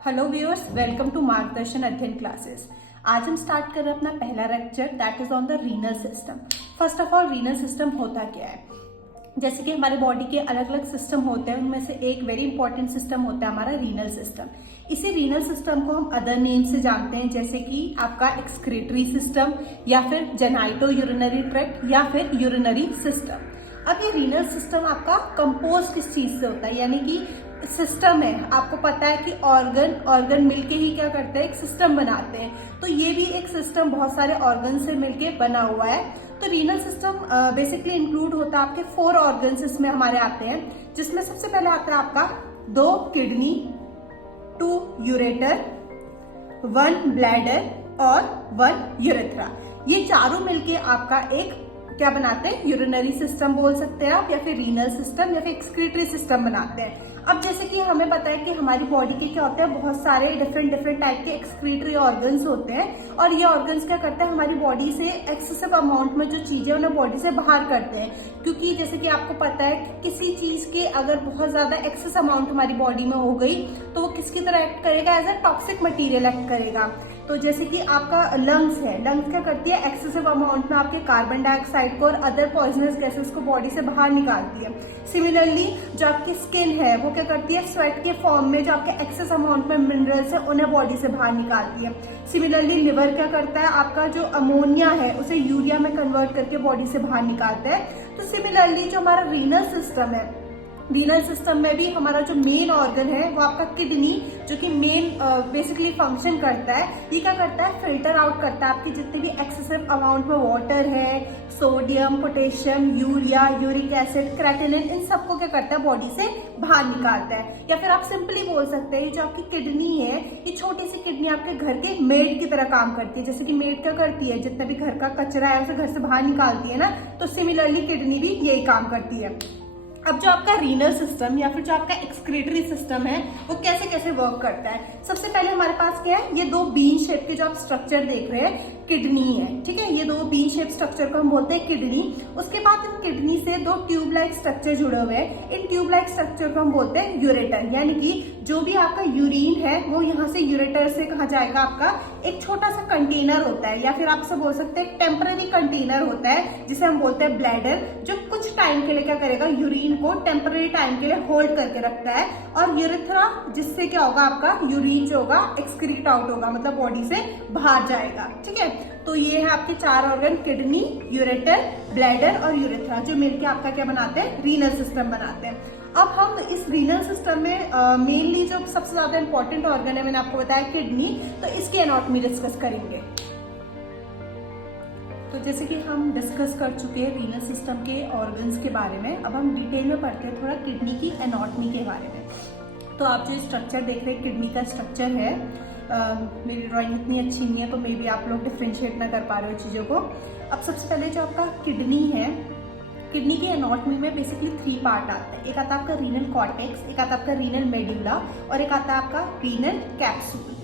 Hello viewers, welcome to मार्गदर्शन अध्ययन classes. आज हम स्टार्ट कर रहे हैं अपना पहला lecture that is on the renal system. First of all, renal system होता क्या है? जैसे कि हमारे बॉडी के अलग अलग सिस्टम होते हैं, उनमें से एक वेरी इंपॉर्टेंट सिस्टम होता है हमारा रीनल सिस्टम। इसी रीनल सिस्टम को हम अदर नेम से जानते हैं, जैसे कि आपका एक्सक्रीटरी सिस्टम या फिर जेनाइटो यूरिनरी ट्रैक्ट या फिर यूरिनरी सिस्टम। अब ये रीनल सिस्टम आपका कंपोज किस चीज से होता है, यानी कि सिस्टम है। आपको पता है कि ऑर्गन मिलके ही क्या करते हैं, एक सिस्टम बनाते हैं। तो ये भी एक सिस्टम बहुत सारे ऑर्गन से मिलके बना हुआ है। तो रीनल सिस्टम बेसिकली इंक्लूड होता है आपके 4 ऑर्गन्स इसमें हमारे आते हैं, जिसमें सबसे पहले आता है आपका 2 किडनी, 2 यूरेटर, 1 ब्लैडर और 1 यूरेथ्रा। ये चारों मिलके आपका एक क्या बनाते हैं, यूरिनरी सिस्टम बोल सकते हैं आप, या फिर रीनल सिस्टम या फिर एक्सक्रीटरी सिस्टम बनाते हैं। अब जैसे कि हमें पता है कि हमारी बॉडी के क्या होते हैं, बहुत सारे डिफरेंट टाइप के एक्सक्रीटरी ऑर्गन्स होते हैं, और ये ऑर्गन्स क्या करते हैं, हमारी बॉडी से एक्सेसिव अमाउंट में जो चीजें उन्हें बॉडी से बाहर करते हैं। क्योंकि जैसे कि आपको पता है कि किसी चीज के अगर बहुत ज्यादा एक्सेस अमाउंट हमारी बॉडी में हो गई तो वो किसकी तरह एक्ट करेगा, as a toxic material act करेगा। तो जैसे कि आपका लंग्स है, लंग्स क्या करती है, एक्सेसिव अमाउंट में आपके कार्बन डाइऑक्साइड को और अदर पॉइजनस गैसेस को बॉडी से बाहर निकालती है। सिमिलरली जो आपकी स्किन है वो क्या करती है, स्वेट के फॉर्म में जो आपके एक्सेस अमाउंट में मिनरल्स है उन्हें बॉडी से बाहर निकालती है। सिमिलरली लिवर क्या करता है, आपका जो अमोनिया है उसे यूरिया में कन्वर्ट करके बॉडी से बाहर निकालता है। तो सिमिलरली जो हमारा रीनल सिस्टम है, रीनल सिस्टम में भी हमारा जो मेन ऑर्गन है वो आपका किडनी, जो कि मेन बेसिकली फंक्शन करता है। ये क्या करता है, फिल्टर आउट करता है आपकी जितने भी एक्सेसिव अमाउंट में वाटर है, sodium, potassium, urea, uric acid, creatinine, इन सबको क्या करता है, बॉडी से बाहर निकालता है। या फिर आप सिंपली बोल सकते हैं जो आपकी किडनी है, ये छोटी सी किडनी आपके घर के मेड की तरह काम करती है। जैसे कि मेड क्या करती है, जितना भी घर का कचरा है उसे घर से बाहर निकालती है ना, तो सिमिलरली किडनी भी यही काम करती है। अब जो आपका रीनल सिस्टम या फिर जो आपका एक्सक्रीटरी सिस्टम है वो कैसे कैसे वर्क करता है। सबसे पहले हमारे पास क्या है, ये 2 बीन शेप के जो आप स्ट्रक्चर देख रहे हैं, किडनी है, ठीक है। ये 2 बीन शेप स्ट्रक्चर को हम बोलते हैं किडनी। उसके बाद इन किडनी से 2 ट्यूब लाइक स्ट्रक्चर जुड़े हुए हैं। इन ट्यूब लाइक स्ट्रक्चर को हम बोलते हैं यूरेटर, यानी कि जो भी आपका यूरिन है वो यहाँ से यूरेटर से कहा जाएगा, आपका एक छोटा सा कंटेनर होता है, या फिर आपसे बोल सकते हैं टेम्पररी कंटेनर होता है जिसे हम बोलते हैं ब्लैडर, जो कुछ टाइम के लिए क्या करेगा, यूरिन को टेम्पररी टाइम के लिए होल्ड करके रखता है। और यूरेथ्रा, जिससे क्या होगा, आपका यूरिन जो होगा एक्सक्रीट आउट होगा, मतलब बॉडी से बाहर जाएगा, ठीक है। तो ये है आपके 4 ऑर्गन, किडनी, यूरेटर, ब्लैडर और यूरेथ्रा, जो मिलकर आपका क्या बनाते हैं, रीनल सिस्टम बनाते हैं। अब हम इस रीनल सिस्टम में मेनली जो सबसे ज्यादा इंपॉर्टेंट ऑर्गन है, मैंने आपको बताया किडनी, तो इसकी एनाटॉमी डिस्कस करेंगे। तो जैसे कि हम डिस्कस कर चुके हैं रीनल सिस्टम के ऑर्गन्स के बारे में, अब हम डिटेल में पढ़ते हैं थोड़ा किडनी की एनाटॉमी के बारे में। तो आप जो स्ट्रक्चर देख रहे हैं, किडनी का स्ट्रक्चर है। मेरी ड्राइंग इतनी अच्छी नहीं है तो मे बी आप लोग डिफ्रेंशिएट ना कर पा रहे हो चीज़ों को। अब सबसे पहले जो आपका किडनी है, किडनी की एनाटॉमी में बेसिकली 3 पार्ट आते हैं। एक आता है आपका रीनल कॉर्टेक्स, एक आता है आपका रीनल मेड्यूला, और एक आता है आपका रीनल कैप्सूल।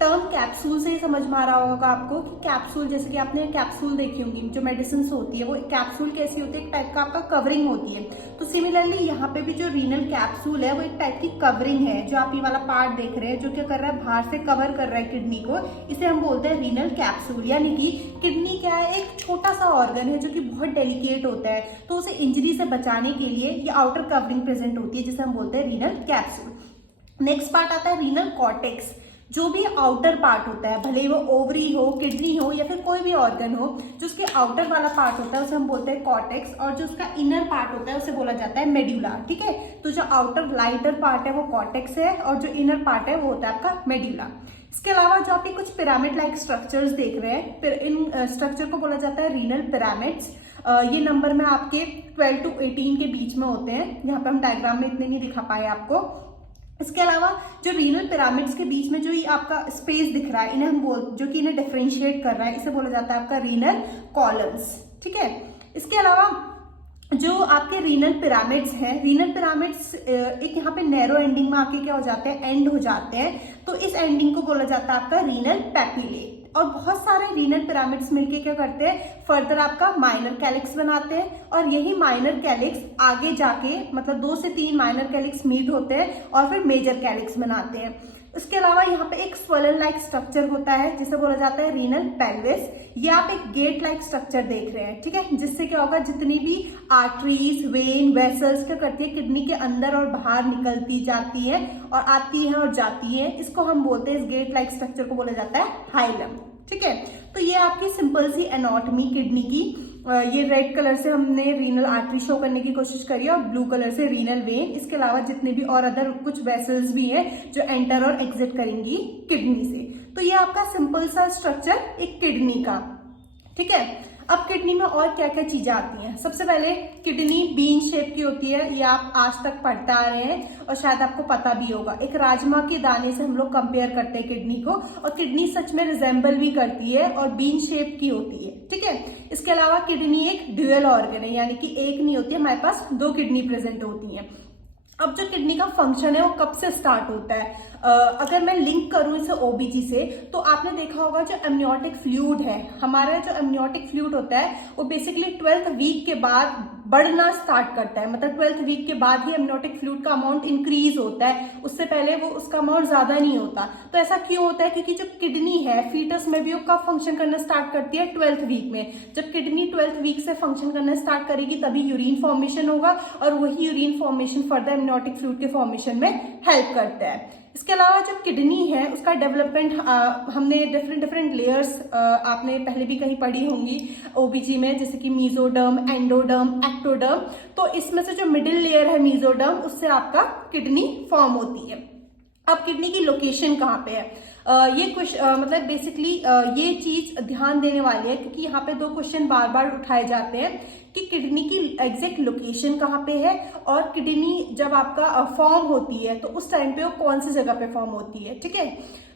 टर्म कैप्सूल से ही समझ में आ रहा होगा आपको कि कैप्सूल, जैसे कि आपने कैप्सूल देखी होंगी, जो मेडिसिन होती है वो कैप्सूल कैसी होती है, एक टाइप का आपका कवरिंग होती है। तो सिमिलरली यहाँ पे भी जो रीनल कैप्सूल है वो एक टाइप की कवरिंग है। जो आप ये वाला पार्ट देख रहे हैं जो क्या कर रहा है, बाहर से कवर कर रहा है किडनी को, इसे हम बोलते हैं रीनल कैप्सूल। यानी कि किडनी क्या है, एक छोटा सा ऑर्गन है जो कि बहुत डेलिकेट होता है, तो उसे इंजरी से बचाने के लिए ये आउटर कवरिंग प्रेजेंट होती है, जिसे हम बोलते हैं रीनल कैप्सूल। नेक्स्ट पार्ट आता है रीनल कॉर्टेक्स। जो भी आउटर पार्ट होता है, भले ही वो ओवरी हो, किडनी हो या फिर कोई भी ऑर्गन हो, जो उसके आउटर वाला पार्ट होता है उसे हम बोलते हैं कॉर्टेक्स, और जो उसका इनर पार्ट होता है उसे बोला जाता है मेड्यूला, ठीक है। तो जो आउटर लाइटर पार्ट है वो कॉर्टेक्स है, और जो इनर पार्ट है वो होता है आपका मेड्यूला। इसके अलावा जो आप ये कुछ पिरामिड लाइक स्ट्रक्चर्स देख रहे हैं, इन स्ट्रक्चर को बोला जाता है रीनल पिरामिड्स। ये नंबर में आपके 12 to 18 के बीच में होते हैं। यहाँ पे हम डायग्राम में इतने नहीं दिखा पाए आपको। इसके अलावा जो रीनल पिरामिड्स के बीच में जो ये आपका स्पेस दिख रहा है, इन्हें हम जो कि इन्हें डिफरेंशिएट कर रहा है, इसे बोला जाता है आपका रीनल कॉलम्स, ठीक है। इसके अलावा जो आपके रीनल पिरामिड्स हैं, रीनल पिरामिड्स एक यहाँ पे नैरो एंडिंग में आके क्या हो जाते हैं, एंड हो जाते हैं। तो इस एंडिंग को बोला जाता है आपका रीनल पैपिलेट। और बहुत सारे रीनल पिरामिड्स मिलके क्या करते हैं, फर्दर आपका माइनर कैलिक्स बनाते हैं, और यही माइनर कैलिक्स आगे जाके मतलब 2 से 3 माइनर कैलिक्स मीट होते हैं और फिर मेजर कैलिक्स बनाते हैं। उसके अलावा यहाँ पे एक स्वेलन लाइक स्ट्रक्चर होता है जिसे बोला जाता है रीनल पेल्विस। ये आप एक गेट लाइक स्ट्रक्चर देख रहे हैं, ठीक है, जिससे क्या होगा, जितनी भी आर्टरीज, वेन, वेसल्स क्या करती है, किडनी के अंदर और बाहर निकलती जाती है और आती है और जाती है, इसको हम बोलते हैं, इस गेट लाइक स्ट्रक्चर को बोला जाता है हाइलम। ठीक है, तो ये आपकी सिंपल सी एनाटॉमी किडनी की। ये रेड कलर से हमने रीनल आर्टरी शो करने की कोशिश करी और ब्लू कलर से रीनल वेन। इसके अलावा जितने भी और अदर कुछ वेसल्स भी हैं जो एंटर और एग्जिट करेंगी किडनी से। तो ये आपका सिंपल सा स्ट्रक्चर एक किडनी का। ठीक है, अब किडनी में और क्या क्या चीजें आती हैं। सबसे पहले किडनी बीन शेप की होती है, ये आप आज तक पढ़ते आ रहे हैं और शायद आपको पता भी होगा। एक राजमा के दाने से हम लोग कंपेयर करते हैं किडनी को, और किडनी सच में रिजेंबल भी करती है और बीन शेप की होती है। ठीक है, इसके अलावा किडनी एक ड्यूअल ऑर्गन है, यानी कि एक नहीं होती है, हमारे पास 2 किडनी प्रेजेंट होती हैं। अब जो किडनी का फंक्शन है वो कब से स्टार्ट होता है, अगर मैं लिंक करूं इसे ओबीजी से, तो आपने देखा होगा जो एमनियोटिक फ्लूइड है, हमारा जो एमनियोटिक फ्लूइड होता है वो बेसिकली 12th वीक के बाद बढ़ना स्टार्ट करता है। मतलब 12th वीक के बाद ही एमनियोटिक फ्लूइड का अमाउंट इंक्रीज होता है, उससे पहले वो उसका अमाउंट ज्यादा नहीं होता। तो ऐसा क्यों होता है, क्योंकि जो किडनी है फीटस में भी वो कब फंक्शन करना स्टार्ट करती है, 12th वीक में। जब किडनी 12th वीक से फंक्शन करना स्टार्ट करेगी तभी यूरिन फॉर्मेशन होगा, और वही urine formation further amniotic fluid के फॉर्मेशन में हेल्प करता है। इसके अलावा जो किडनी है उसका डेवलपमेंट हमने डिफरेंट लेयर्स आपने पहले भी कहीं पढ़ी होंगी ओबीजी में, जैसे कि मीजोडर्म, एंडोडर्म, एक्टोडर्म। तो इसमें से जो मिडिल लेयर है मीजोडर्म, उससे आपका किडनी फॉर्म होती है। अब किडनी की लोकेशन कहाँ पे है, ये क्वेश्चन मतलब बेसिकली ये चीज ध्यान देने वाली है, क्योंकि यहाँ पे 2 क्वेश्चन बार बार उठाए जाते हैं कि किडनी की एग्जैक्ट लोकेशन कहाँ पे है, और किडनी जब आपका फॉर्म होती है तो उस टाइम पे वो कौन सी जगह पे फॉर्म होती है। ठीक है,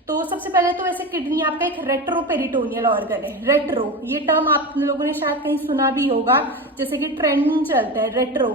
तो सबसे पहले तो ऐसे किडनी आपका एक रेट्रोपेरिटोनियल ऑर्गन है। रेट्रो, ये टर्म आप लोगों ने शायद कहीं सुना भी होगा, जैसे कि ट्रेंडिंग चलता है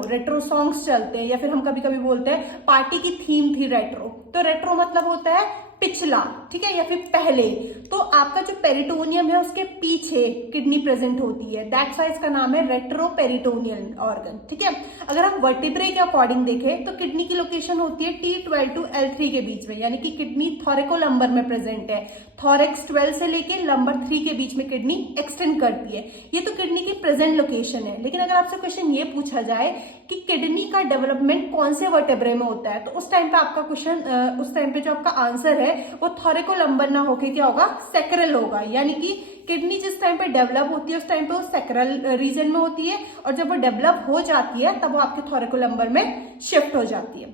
रेट्रो सॉन्ग्स चलते हैं, या फिर हम कभी कभी बोलते हैं पार्टी की थीम थी रेट्रो। तो रेट्रो मतलब होता है पिछला, ठीक है, या फिर पहले। तो आपका जो पेरिटोनियम है उसके पीछे किडनी प्रेजेंट होती है, दैट्स व्हाई इसका नाम है रेट्रोपेरिटोनियल ऑर्गन। ठीक है, अगर आप वर्टिब्रे के अकॉर्डिंग देखें तो किडनी की लोकेशन होती है T12 टू L3 के बीच में, यानी कि किडनी थोरेकोलंबर में प्रेजेंट है। थोरेक्स 12 से लेके लंबर 3 के बीच में किडनी एक्सटेंड करती है। ये तो किडनी की प्रेजेंट लोकेशन है। लेकिन अगर आपसे क्वेश्चन ये पूछा जाए कि किडनी का डेवलपमेंट कौन से वर्टेब्रे में होता है, तो उस टाइम पे आपका क्वेश्चन, उस टाइम पे जो आपका आंसर है वो थोरेकोलंबर ना होके क्या होगा, सैक्रल होगा। यानी कि किडनी जिस टाइम पे डेवलप होती है उस टाइम पे वो सैक्रल रीजन में होती है, और जब वो डेवलप हो जाती है तब वो आपके थोरेकोलंबर में शिफ्ट हो जाती है।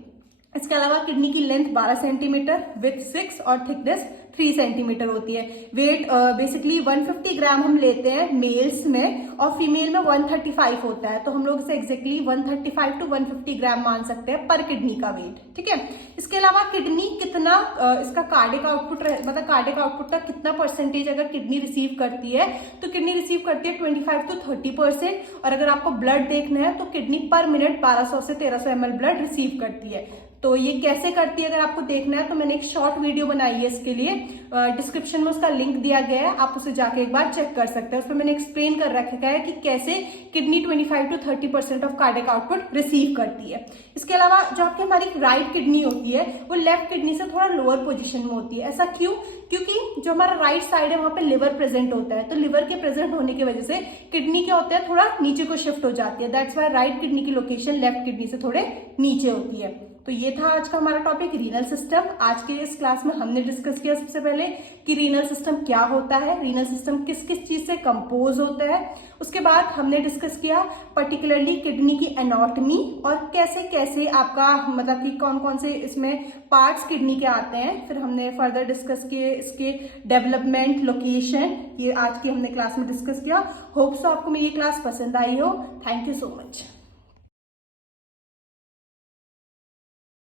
इसके अलावा किडनी की लेंथ 12 सेंटीमीटर, विथ 6 और थिकनेस 3 सेंटीमीटर होती है। वेट बेसिकली 150 ग्राम हम लेते हैं मेल्स में, और फीमेल में 135 होता है। तो हम लोग इसे एग्जैक्टली 135 टू 150 ग्राम मान सकते हैं पर किडनी का वेट। ठीक है, इसके अलावा किडनी कितना इसका कार्डिक आउटपुट, मतलब कार्डिक आउटपुट का कितना परसेंटेज अगर किडनी रिसीव करती है, तो किडनी रिसीव करती है 25 to 30%। और अगर आपको ब्लड देखना है तो किडनी पर मिनट 1200 से 1300 ml ब्लड रिसीव करती है। तो ये कैसे करती है अगर आपको देखना है तो मैंने एक शॉर्ट वीडियो बनाई है इसके लिए, डिस्क्रिप्शन में उसका लिंक दिया गया है, आप उसे जाके एक बार चेक कर सकते हैं। उसमें मैंने एक्सप्लेन कर रखा है कि कैसे kidney 25 to 30% of cardiac output receive करती है। इसके अलावा जो आपकी हमारी राइट किडनी होती है वो लेफ्ट किडनी से थोड़ा लोअर पोजिशन में होती है। ऐसा क्यों, क्योंकि जो हमारा राइट साइड है वहां पे लिवर प्रेजेंट होता है, तो लिवर के प्रेजेंट होने की वजह से किडनी क्या होता है, थोड़ा नीचे को शिफ्ट हो जाती है। दैट्स वाई राइट किडनी की लोकेशन लेफ्ट किडनी से थोड़े नीचे होती है। तो ये था आज का हमारा टॉपिक रीनल सिस्टम। आज के इस क्लास में हमने डिस्कस किया सबसे पहले कि रीनल सिस्टम क्या होता है, रीनल सिस्टम किस किस चीज से कंपोज होता है। उसके बाद हमने डिस्कस किया पर्टिकुलरली किडनी की एनाटॉमी और कैसे कैसे आपका मतलब कि कौन कौन से इसमें पार्ट्स किडनी के आते हैं। फिर हमने फर्दर डिस्कस किए इसके डेवलपमेंट, लोकेशन, ये आज की हमने क्लास में डिस्कस किया। होप सो आपको मेरी क्लास पसंद आई हो। Thank you so much.